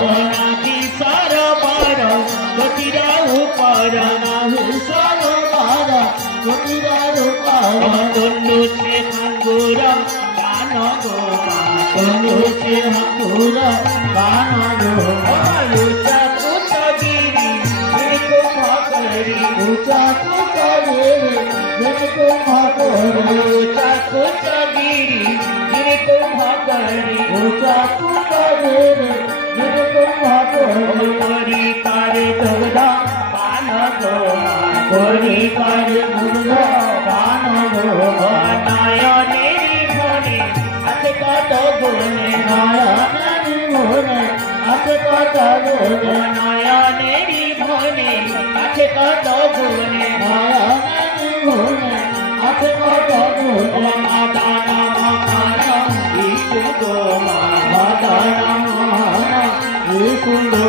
নাহি সরোবর গতির উপর সরোবর গতির উপর তনুছে হাঙ্গুর গান গো মা তনুছে হাঙ্গুর গান গো উচা কুচগিরি উচা কুচগিরি উচা কুচগিরি উচা কুচগিরি করি করে দুগ্ধ পান গো করি করে দুগ্ধ পান গো নয়নেরি ভনে আছে কত গুণে নয়নেরি ভনে আছে কত গুণে নয়নেরি ভনে আছে কত গুণে নয়নেরি ভনে আছে কত গুণে মাদান মহান বিষ্ণু গো মাদান মহান বিষ্ণু গো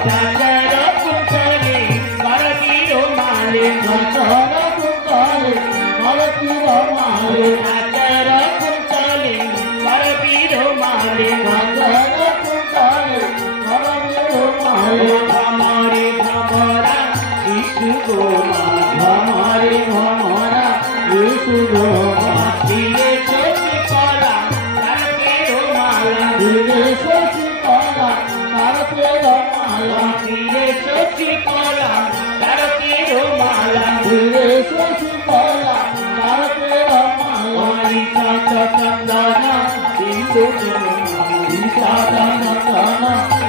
চঞ্চল কুঞ্চলে করতির মালে চঞ্চল কুঞ্চলে করতির মালে চঞ্চল কুঞ্চলে করতির মালে চঞ্চল কুঞ্চলে করতির মালে ভ্রমরে ভ্রমরা বিষ্ণু গো ভ্রমরে ভ্রমরা বিষ্ণু গো ধীরে শশী কলা করতির মালা ধীরে শশী কলা করতির মালা ধীরে শশী কলা করতির মালা ধীরে শশী কলা করতির মালা ঈশাত চন্দন বিন্দু ঈশাত চন্দন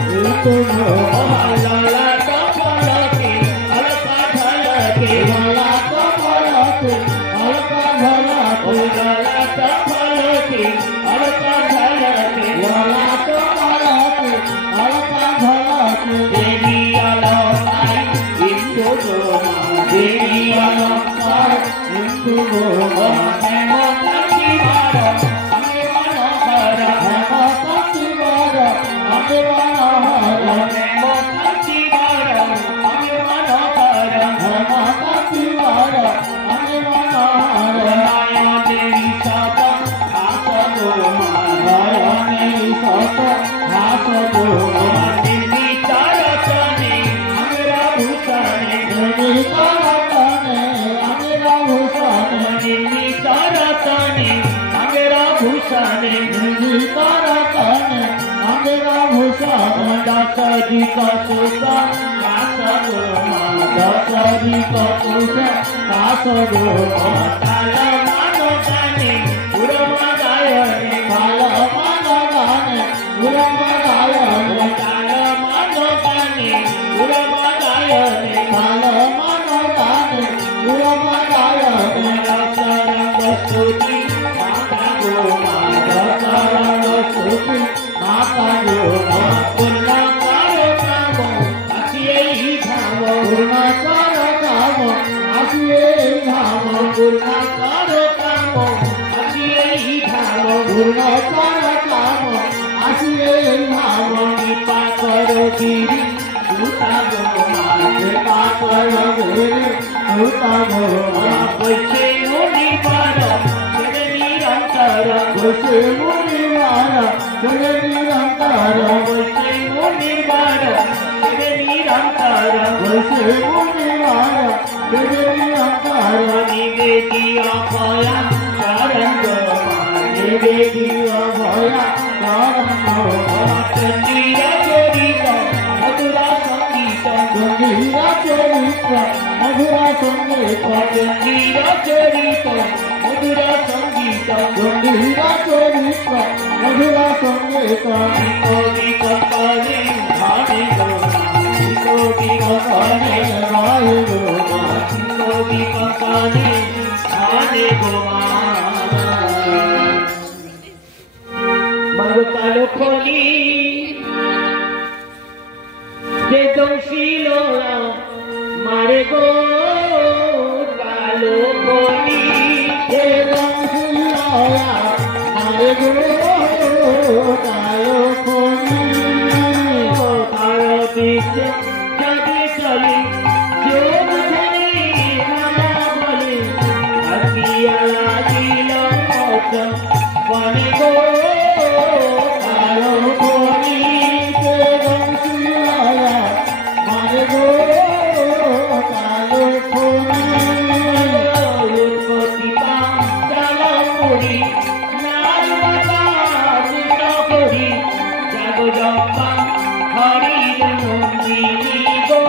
বিন্দু ললাট ফলকে অলকা ঝলকে ললাট ফলকে অলকা ঝলকে ললাট ফলকে অলকা ঝলকে ললাট ফলকে অলকা ঝলকে দেবী অলকাই বিন্দু গো দেবী অলকাই বিন্দু গো হেম কান্তি বার আমি মনোহর হেম কান্তি বার আমি মনোহর হেম কান্তি বার আমি মনোহর হেম কান্তি বার আমি মনোহর নয়নেরি সত হাস গো নয়নেরি সত হাস গো নির্মিতারতনে আমরা ভূষণে নির্মিতারতনে আমরা ভূষণে নির্মিতারতনে আমরা ভূষণে নির্মিতারতনে আমরা ভূষণে দশদিক সুখ দাস গো দশদিক সুখ দাস গো কাল মান গানে পুরম গায়নে কাল মান গানে পুরম গায়নে কাল মান গানে পুরম গায়নে কাল মান গানে পুরম গায়নে রসরঙ্গ স্তুতি মাতা গো রসরঙ্গ স্তুতি মাতা গো পূর্ণ কার কাম আসিয়ে ধাম পূর্ণ কার কাম আসিয়ে ধাম পূর্ণ কার কাম আসিয়ে ধাম পূর্ণ কার কাম আসিয়ে ধাম কৃপা করো গিরি সুতা গো কৃপা করো গিরি সুতা গো বৈশে মুনিবার ছেড়ে নিরন্তর বৈশে মুনিবার ছেড়ে নিরন্তর বৈশে মুনিবার ছেড়ে নিরন্তর বৈশে মুনিবার ছেড়ে নিরন্তর নিবেদিয় ভয়া চরণ গো নিবেদিয় ভয়া চরণ গো চন্দিরা চরিত মধুরা সঙ্গীত চন্দিরা চরিত মধুরা সঙ্গীত চন্দিরা চরিত মধুরা সঙ্গীত চন্দিরা চরিত মধুরা সঙ্গীত কবি কপনে ভাবে গো কবি কপনে ভাবে গো কবি কপনে ভাবে গো মরকালো খনি যে দোষী মারে গো কালো খনি যে দোষী মারে গো কালো খনি তার বিচ যদি চলি যোগ ধরে মায়া বলে আসিয়া লাগিল বনে গো কালো খনি যে করি নাম কৃষ্ণ করি জাগো জপা হরির মন্দিরে গো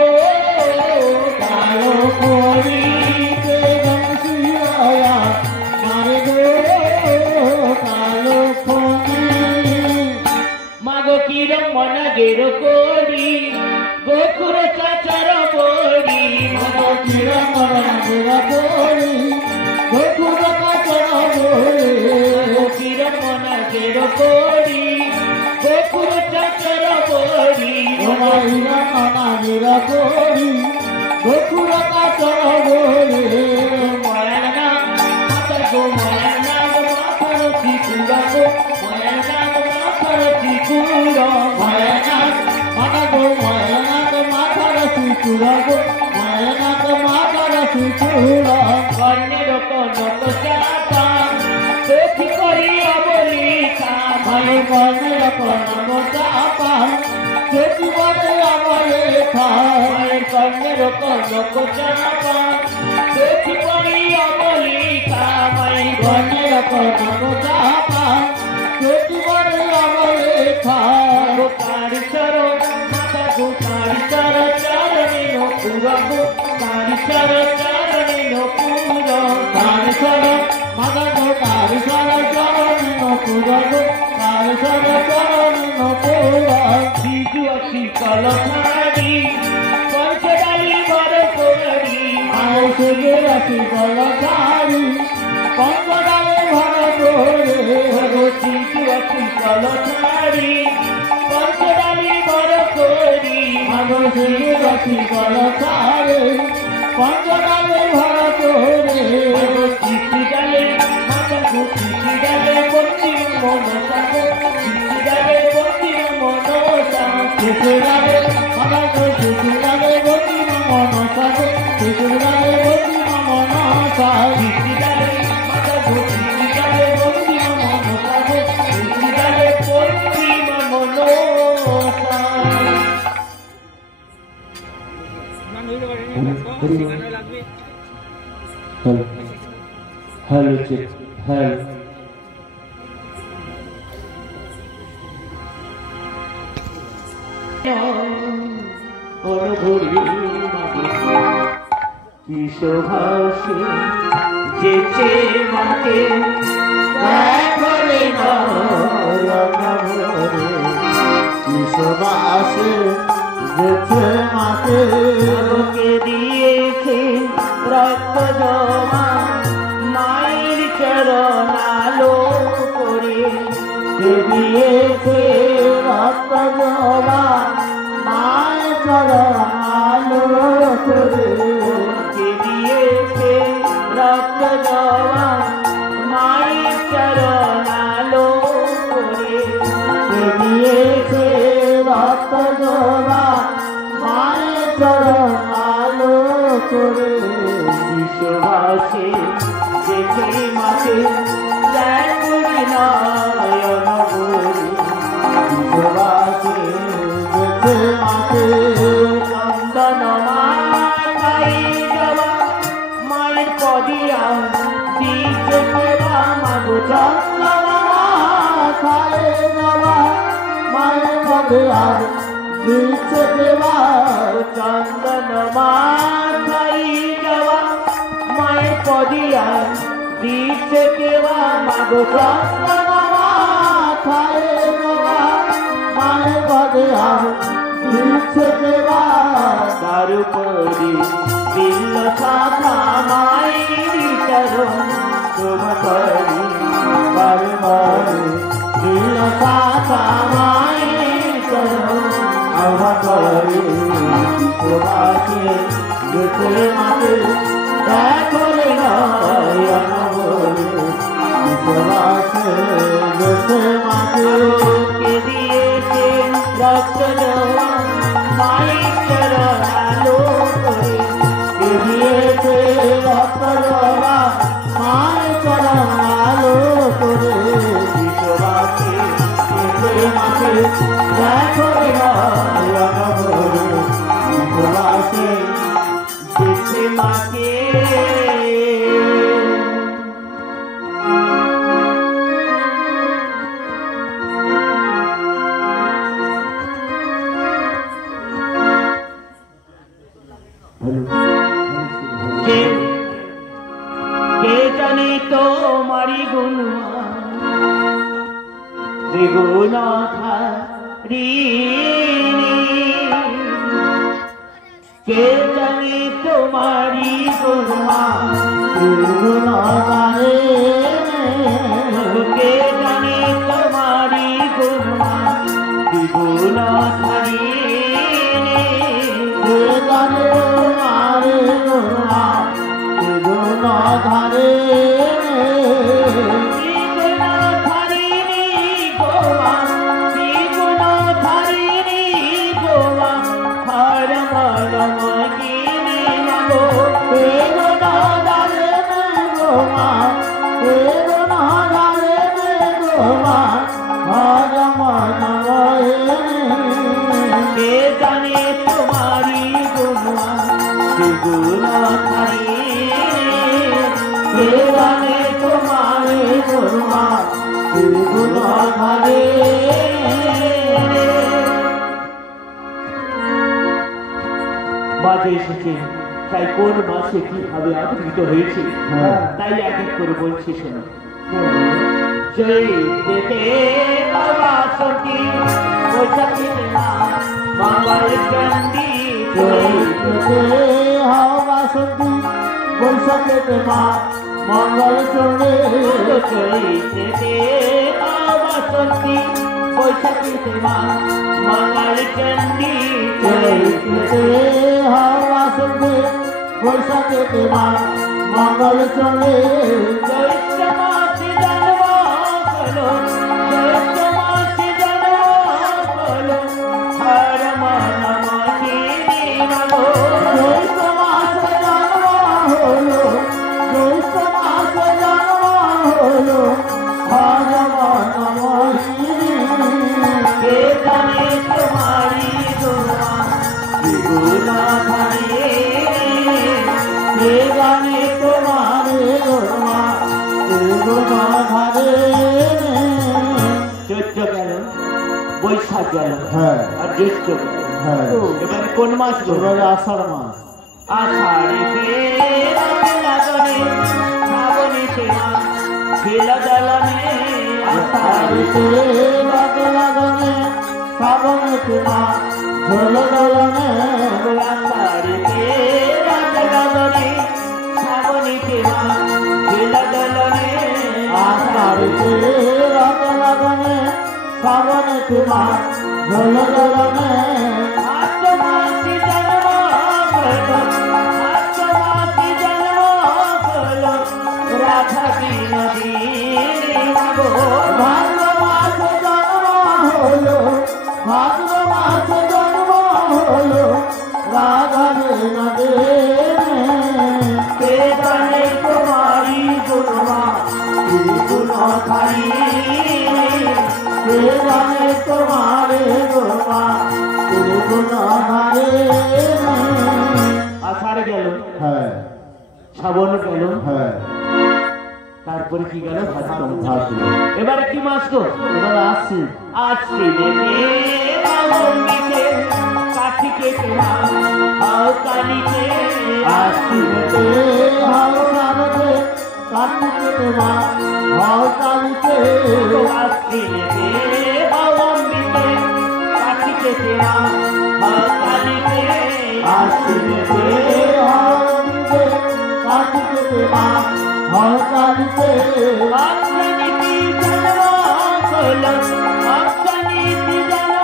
কালো করি বেগম শিরায়া মারে গো কালো করি মাগো কিরম মনা গেরো করি গোকুর চাচার বড়ি মাগো কিরম মনা গেরো করি গোকুর চাচার বড়ি কিরম মনা গেরো করি গোকুর চাচার বড়ি মাইরা মনা গেরো করি গোকুর চাচার বড়ি ময়না মাতা গো ময়না মাথার চিকুরা গো ময়না মাথার চিকুরা ময়না মাতা গো ময়না মাথার চিকুরা গো ময়না মাথার চিকুরা কর্ণের কনক চাপা দেখি করি অবলিকা ভাই কর্ণের কনক চাপা দেখি বলে অবলিকা ভাই কর্ণের কনক চাপা দেখি করি অবলিকা ভাই কর্ণের কনক চাপা দেখি বলে অবলিকা গোপারি চর মাতা গোপারি চর চরণে নপুরা গোপারি চর চরণে নপুরা গোপারি চর মাতা গোপারি চর চরণে নপুরা গোপারি চর চরণে নপুরা বিজু অতি কলখানি পঞ্চডালি বড় করি আয় সেগে অতি কলখানি পঞ্চডালি বড় করে বিজু অতি কলখানি পঞ্চডালি বড় করি মাগো সেগে অতি কলখানি পঞ্চডালি বড় করে চিঠি ডালে মাতা গো চিঠি ডালে বন্দি মনসা গো চিঠি ডালে বন্দি মনসা চিঠি ডালে মাতা গো চিঠি ডালে বন্দি মনসা গো চিঠি ডালে বন্দি মনসা চিঠি ডালে মাতা গো চিঠি ডালে বন্দি মনসা গো চিঠি ডালে বন্দি মনসা हेलो चेक हेलो কিশোভাসী যেচে মাকে করে किशोबासे जेठे माके লোকে দিয়েছে রক্ত জমা মায়ের চরণ আলো করে দিয়েছে রক্ত জবা মায় চরণ আলো করে দিয়েছে রক্ত জমা মায়ের চরণ আলো করে দিয়েছে রক্ত জবা মায় চরণ আলো করে বিশ্ববাসী দেখে মাকে জয় করি নয়ন ভরি বিশ্ববাসী যেঠে মাকে চন্দন মাথায় যাওয়া মায়ের পদিয়া দিচ্ছে কেবা মাগো চন্দন মাথায় যাওয়া মায়ের পদে আর দিচ্ছে দেবার চন্দন মাথায় যাওয়া মায়ের পদিয়া দিচ্ছে কেবা মাগো চন্দন মাথায় যাওয়া মায়ের পদে আর দিচ্ছে দেবার তার উপরে দিল শাখা মায়ের চরণ শুভ করি বারে বারে দিল সাথা মায়ের চরণ আহ্বান করে বিশ্ববাসী যেতে মাকে দেখলে নয়ন বলে বিশ্ববাসী যেতে মাকে কে দিয়েছে রক্ত জবা মায়ের চরণ আলো করে দিয়েছে রক্ত জবা মায়ের চরণ আলো করে বিশ্ববাসী যেতে মাকে দেখলে নয়ন বলে বিশ্ববাসী যেতে মাকে গুণমা ত্রিগুণধারী কে জানে তোমারি গুণমা ত্রিগুণধারী কে জানে তোমারি গুণমা ত্রিগুণধারী কে জানে তোমারি গুণমা ত্রিগুণধারী বাজে এসেছে তাই কোন মাসে কিভাবে আবৃত হয়েছে তাই এক এক করে বলছি শোনো জয়তে বাবা সতী বৈশাখীতে মা মঙ্গল চণ্ডী জয়তে হবা সতী বৈশাখীতে মা মঙ্গল চণ্ডী জয়তে বাবা সতী বৈশাখীতে মা মঙ্গল চণ্ডী জয়তে হবা সতী বৈশাখীতে মা মঙ্গল চণ্ডী জ্যৈষ্ঠ মাসে জন্ম হলো জ্যৈষ্ঠ মাসে জন্ম হলো হর মন মহিনী নমো জ্যৈষ্ঠ মাসে জন্ম হলো জ্যৈষ্ঠ মাসে জন্ম হলো হর মন মোহিনী কে জানে তোমারি গুণমা ত্রিগুণধারী কে জানে তোমারে গুণমা ত্রিগুণধারী চৈত্র গেল বৈশাখ গেল হ্যাঁ আর জ্যৈষ্ঠ গেল হ্যাঁ এবারে কোন মাস গেল এবারে আষাঢ় মাস আষাঢ়িতে রাতে লাগনে শ্রাবণীতে মা ছিল দলনে আষাঢ়িতে রাতে লাগনে শ্রাবণীতে মা ঝোল দলনে আষাঢ়িতে রাতে লাগনে শ্রাবণীতে মা ছিল দলনে আষাঢ়িতে রাতে লাগনে শ্রাবণীতে মা ঝোল দলনে আত্মাসি জন্ম হলো আত্মাসি জন্ম হলো রাধা বিনোদিনী মাগো ভাদ্র মাসে জন্ম হলো ভাদ্র মাসে জন্ম হলো রাধা বিনোদিনী কে জানে তোমারি গুণমা ত্রিগুণধারী কে জানে তোমারে গুণমা ত্রিগুণধারী আষাঢ় গেল হ্যাঁ শ্রাবণ গেল হ্যাঁ তারপরে কি গেল ভাদ্র ভাদ্র এবারে কি মাস গো এবার আসছি আশ্বিনে কাঠিকে তোমা হাও কালিকে আশ্বিনেতে হাও সারতে কার্তিকেতে মা হাও কালিতে আশ্বিনেতে হাওম্বিকে কাঠিকে তোমা হাও কালিকে আশ্বিনেতে হাও অম্বিকে কার্তিকেতে মা হাও কালিতে অক্ষনীতি জন্ম হলো অক্ষনীতি জন্ম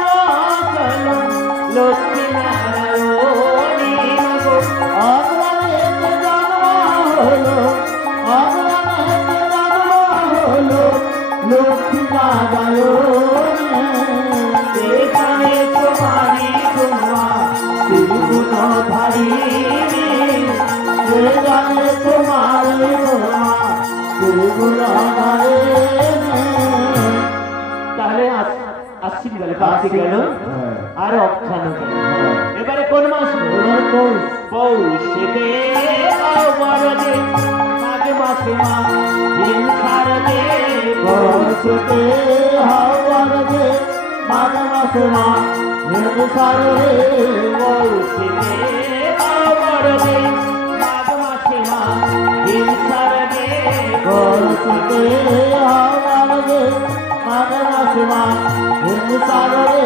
হলো লক্ষ্মী নারায়ণী গো অগ্রণীতে জন্ম হলো অগ্রণীতে জন্ম হলো লক্ষ্মী নারায়ণী এখানে তোমারি গুণমা ত্রিগুণধারী কে জানে তোমারে গুণমা ত্রিগুণধারী তাহলে আশ্বিন গেল কার্তিক গেল আর অক্ষান গেল এবারে কোন মাস এবার পৌষ পৌষেতে বরদে মাঘ মাসে মা হিংসারদে পৌষতে হাওয়ারদে মাঘ মাসে মা হিংসারদে পৌষেতে বরদে মাঘ মাসে মা হিংসারদে বসতে আমার রে মাঘ মাসে মা হিন্দ সাগরে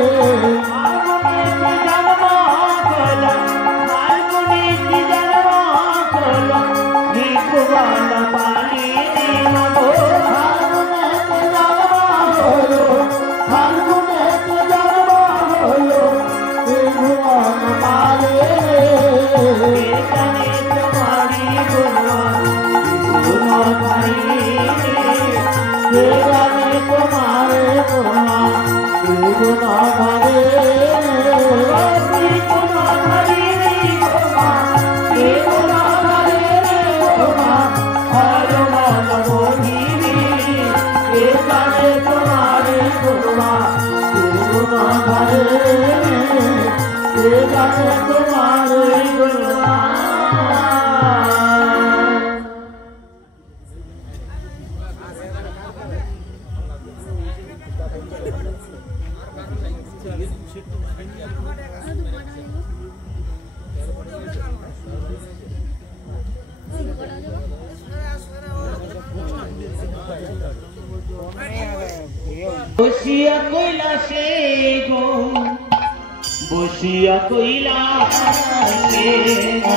বসিয়া কৈলাসে গো বসিয়া কৈলাসে বসিয়া কৈলাসে গো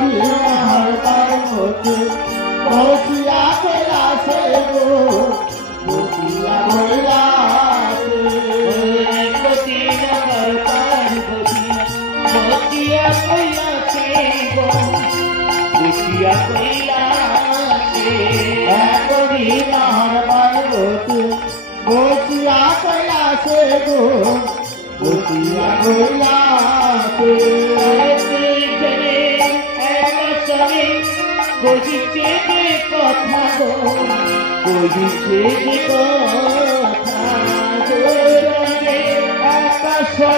বসিয়া কৈলাসে কঠিন করবার বসিয়া কৈলাসে গো বসিয়া কৈলাসে কঠিন পার্বতী বসিয়া কৈলাসে গো বসিয়া কৈলাসে কহিছে যে কথা গো কহিছে যে কথা আকাশে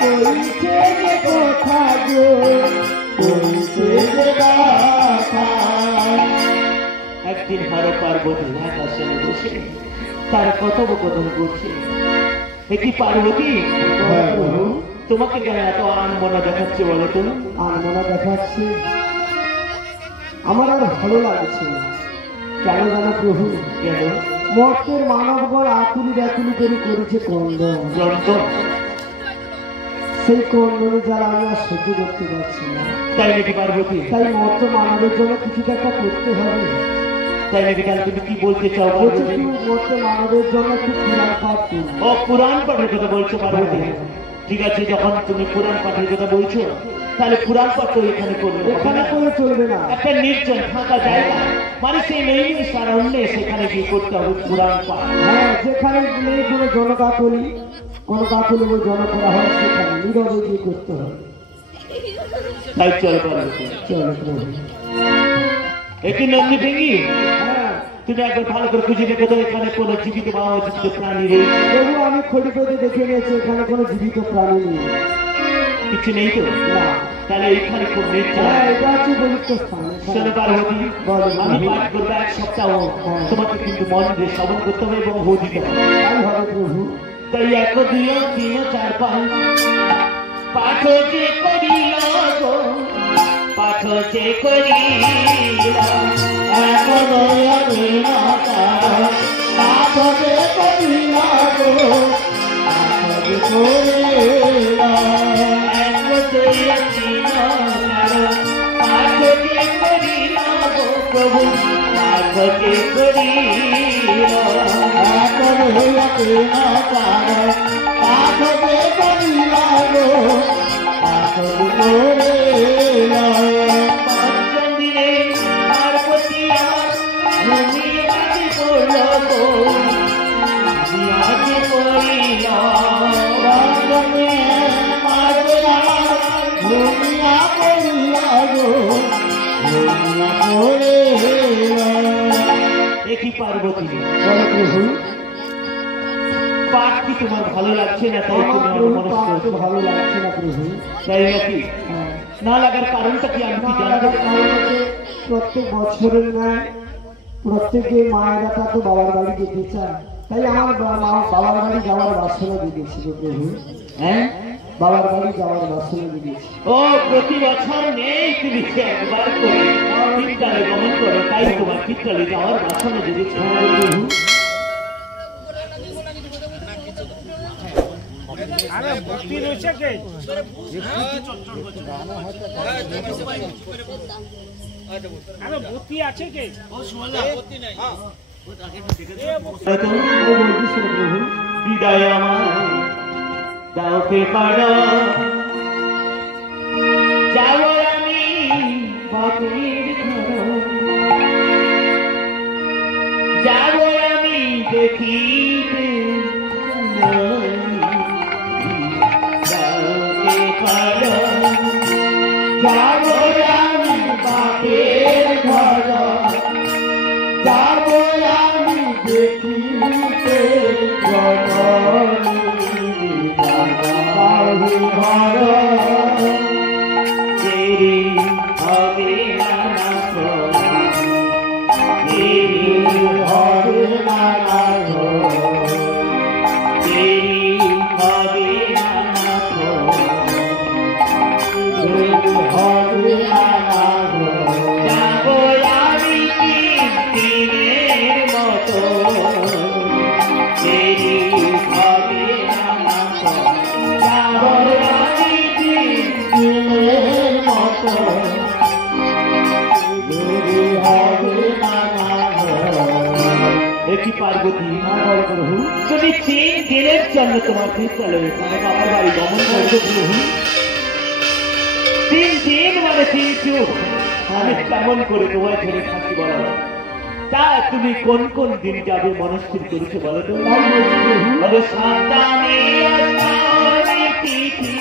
কইছে যে কথা গো কইছে যে কথা একদিন হর পার্বতী আকাশে বসে তার কথোপকথন করছে। একটি পার্বতী তোমাকে কেন এত আনমনা দেখাচ্ছে বলো তো? আনমনা দেখাচ্ছে আমার আর ভালো লাগছে না। কেন জানো প্রভু? কেন? মর্তের মানবগণ আকুলি ব্যাকুলি করে করেছে ক্রন্দন। সেই ক্রন্দনে যারা আমি আর সহ্য করতে পারছি না। তাই নাকি পার্বতী? তাই মর্ত মানবের জন্য কিছুটা একটা করতে হবে। তাই নাকি? তাহলে তুমি কি বলতে চাও? বলছে তুই মর্ত মানবের জন্য একটু পুরাণ পাঠ করবি। ও পুরাণ পাঠের কথা বলছো পার্বতী? ঠিক আছে, যখন তুমি পুরাণ পাঠের কথা বলছো তাহলে পুরাণ পাঠ তো এখানে করবে, ওখানে করে চলবে না। একটা নির্জন ফাঁকা জায়গা মানে সেই নেই সারণ্যে সেখানে গিয়ে করতে হবে পুরাণ পাঠ। হ্যাঁ, যেখানে নেই কোনো জনকাকলি কোনো কাকলি ও জন করা হয় সেখানে নীরবে গিয়ে করতে হবে। তাই চল পার্বতী, চলো প্রভু। একটি নন্দী ভেঙি হ্যাঁ তুমি একবার ভালো করে খুঁজে দেখে তো এখানে কোনো জীবিত বা অজীবিত প্রাণী রয়েছে। প্রভু, আমি খড়িপতি দেখে নিয়েছি এখানে কোনো জীবিত প্রাণী নেই। কিছু নেই তো? না। তাহলে এইখানে খুব নির্জন। হ্যাঁ, এটা হচ্ছে পবিত্র স্থান। শোনো পার্বতী, বলো। আমি পাঠ করবো 1 সপ্তাহ, তোমাকে কিন্তু মন দিয়ে শ্রবণ করতে হবে এবং হো দিতে হবে। তাই হবে প্রভু। তাই 1 2 3 4 5 পাঠ যে করিল গো, পাঠ যে করিল, 1 2 3 4 পাঠ যে করিল গো, পাঠ যে করিল। 1 2 3 4 পাঠ যে করিল গো প্রভু, পাঠ যে করিল। 1 2 3 4 পাঠ যে করিল গো, পাঠ যে করিল। পঞ্চম দিনে পার্বতী আমার ঘুমিয়াতে পড়ল গো, ঘুমিয়াতে পড়িল। রঙ্গনে মারবে আমার ঘুমিয়া পড়িল গো, ঘুমিয়া পড়িল। দেখি পার্বতী, বলো প্রভু। পাঠ কি তোমার ভালো লাগছে না? তাই তুমি আমার আমার প্রভু পাঠ তো মনস্থ ভালো লাগছে না প্রভু। তাই নাকি? হ্যাঁ। না লাগার কারণটা কি আমি কি জানতে লাগার কারণ হচ্ছে প্রত্যেক বছরের ন্যায় প্রত্যেকে মায়েরা তো বাবার বাড়ি যেতে চায়। তাই আমার বাবার বাড়ি যাওয়ার বাসনা দিয়েছিল প্রভু। হ্যাঁ? বাবার বাড়ি যাওয়ার বাসনা দিয়েছি। ও প্রতি বছর নেই তুমি একবার করে চিন্তায় গমন করো, তাই তোমার চিত্রালে যাওয়ার বাসনে জেগেছে। হৃদয় আমার দাও পেপারা, যাব আমি বাপের ঘর, যাব আমি দেখিতে দাও পেপারা, যাব আমি বাপের ঘর, যাব আমি দেখিতে তেরি হবে নানা তেরি হবে নানা তেরি হবে নানা হবে নানা যাব আমি দিনের মতো তেরি হবে নানা যাব আমি দিনের মতো একটি পার্বতী যদি 3 দিনের জন্য তোমার বিদ্যালয়ে বাবার বাড়ি গমন করবো প্রভু, 3 দিন মানে 3 যুগ আমি কেমন করে তোমায় ছেড়ে থাকি বলো, তা তুমি কোন কোন দিন যাবে মনস্থির করেছো বলো তো? বলো সাবধানে তিথি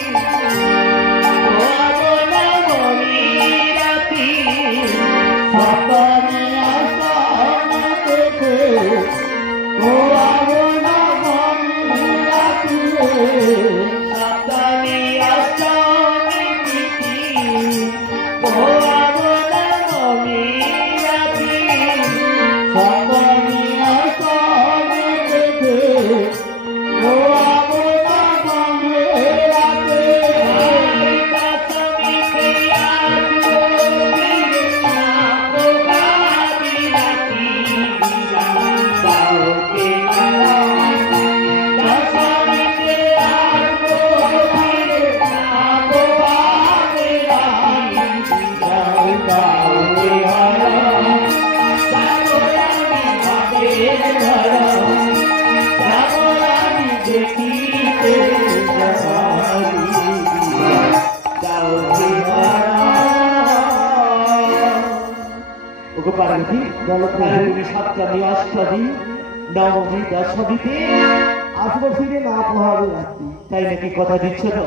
পার্বতী তুমি সপ্তমী অষ্টমী নবমী দশমীতে আসবো ফিরে না পোহাবে রাত্রি, তাই নাকি কথা দিচ্ছ তো?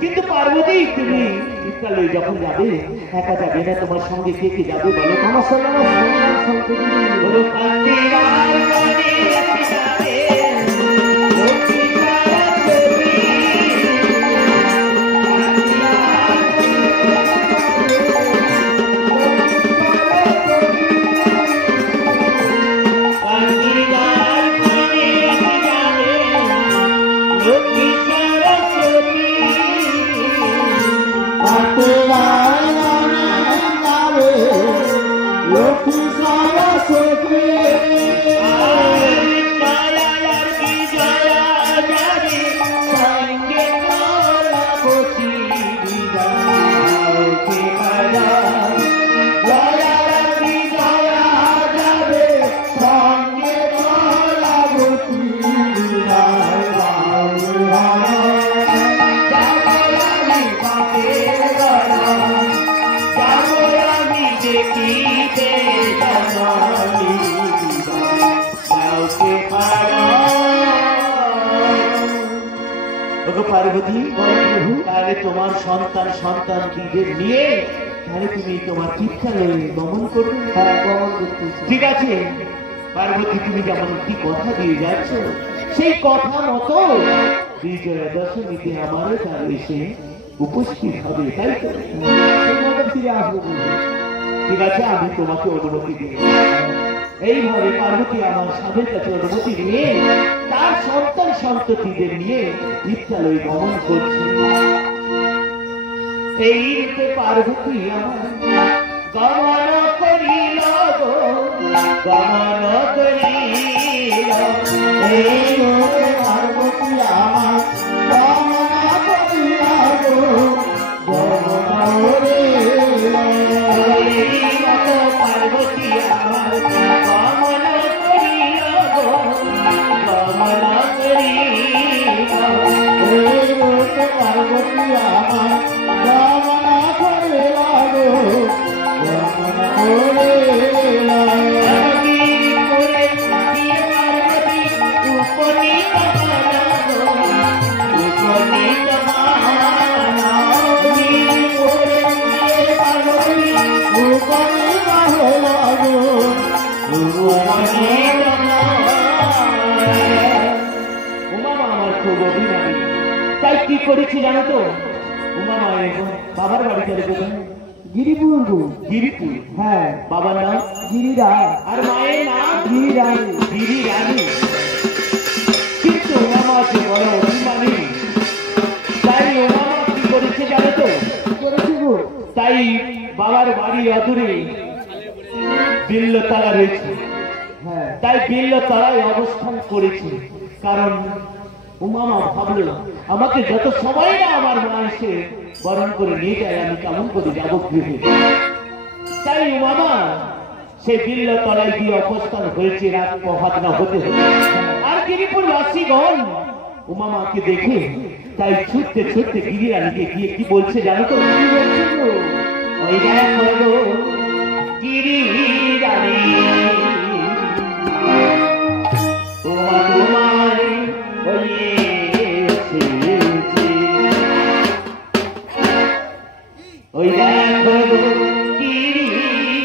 কিন্তু পার্বতী তুমি বিদ্যালয়ে যখন যাবে একা যাবে না, তোমার সঙ্গে কে কে যাবে বলো? আমার সঙ্গে আমার সন্তান সন্ততি বলো কান্তিলাল মনে রাখি যাবে, লক্ষ্মী সরস্বতী, কান্তিলাল মনে রাখি যাবে, লক্ষ্মী সরস্বতী, লক্ষ্মী সরস্বতী পার্বতী, তাহলে তোমার সন্তান সন্তান দিদের নিয়ে তাহলে তুমি তোমার চিত্রালয়ে গমন করবে? ঠিক আছে পার্বতী, তুমি যেমন কি কথা দিয়ে যাচ্ছ সেই কথা মতো বিজয়া দশমীতে আমারও তার এসে উপস্থিত হবে, তাই তো? ফিরে আসবো। ঠিক আছে, আমি তোমাকে অনুমতি দিই। এইভাবে পার্বতী আমার স্বামীর কাছে অনুমতি নিয়ে তার সন্তান সন্ততিদের নিয়ে বিদ্যালয়ে গমন করছে। এই রূপে পার্বতী আমার গমন করিল গো গমন করিল এই লোকে পার্বতী আমার গমন করিল গো গমন করিল। এই মত পার্বতী আমার গমন করিল গো গমন করিল এই লোকে পার্বতী আমার গমন করিল গো গমন করিল। তাই কি করেছি জানো তো? উমা মায়ের বাবার বাড়িতে কোথায়? গিরিপুর গো। গিরিপুর। হ্যাঁ, বাবার নাম গিরিরাজ আর মায়ের নাম গিরিরানী। গিরি রানী। কিন্তু উমা মা যে বড় অভিমানী, তাই উমা মা কি করেছে জানো তো? করেছি গো। তাই বাবার বাড়ি অদূরে বিল্লতলা রয়েছে, হ্যাঁ, তাই বিল্লতলায় অবস্থান করেছে। কারণ উমামা ভাবলো আমাকে যত সময় না আমার মা এসে বরণ করে নিয়ে যায় আমি কেমন করে যাব গৃহে। তাই উমামা সেই বিল্লতলায় গিয়ে অবস্থান হয়েছে, রাত প্রভাত না হতে হতে। আর গিরিপুর বাসীগণ উমামাকে দেখে তাই ছুটতে ছুটতে গিরিরানীকে গিয়ে কি বলছে জানো তো? কি বলছে গো? ওই দেখো গো গিরিরানী, তোমার ওই দেখো গিরিরানী,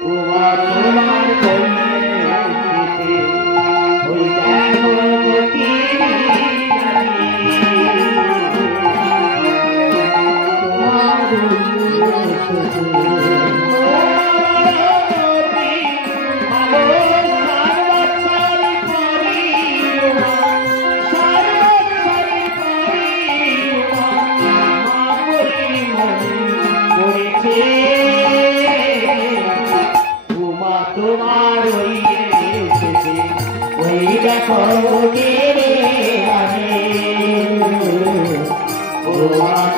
তোমার ওই দেখো তোমার ওই ওই দেখো গিরিরানী, তোমার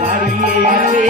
দাঁড়িয়ে আছে